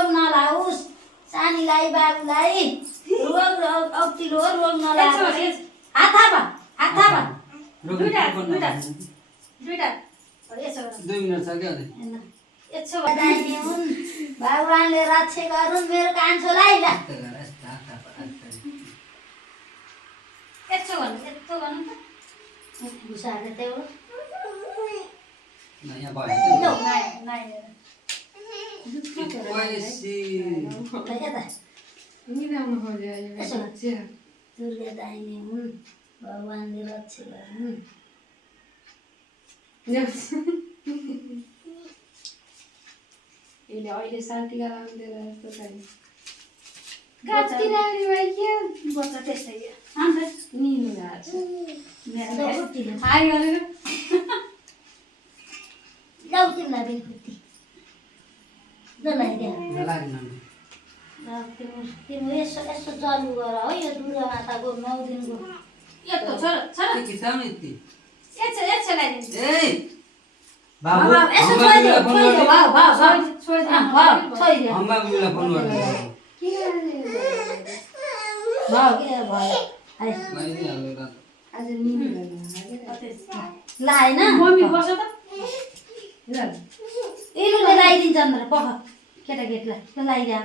रोग नलाओस् सानीलाई बाबुलाई रोग औटिलो रोग नलाओस् हात थापा दुईटा यसो 2 मिनेट छ क्या यसो बधाई हुन् भगवानले रक्षा गरून् मेरो कान्छोलाई ल यसो गर्नु त घुसाले त्यो नयाँ भयो दुर्गा दाहिने हुन् भगवानले रक्षा गरून् यसले अहिले शान्तिका लाउँदैन जस्तो छैन गाछ किनारी भयो बच्चा त्यस्तै अन्त निलो गाछ मेरो खुट्टीले हाई गरेर लौ तिमीलाई पनि खुट्टी लगाइदियो तिम्रो यसो यसो चालु गर हो यो दुर्गा माताको 9 दिनको यस्तो छोरा यसो लगाइदिन्छु बाबु यसो छोइदियो छोइदियो आज निलो लाएन मम्मी बस त लगाइदिन्छ अन्त पख केटाकेटीलाई लगाइदियो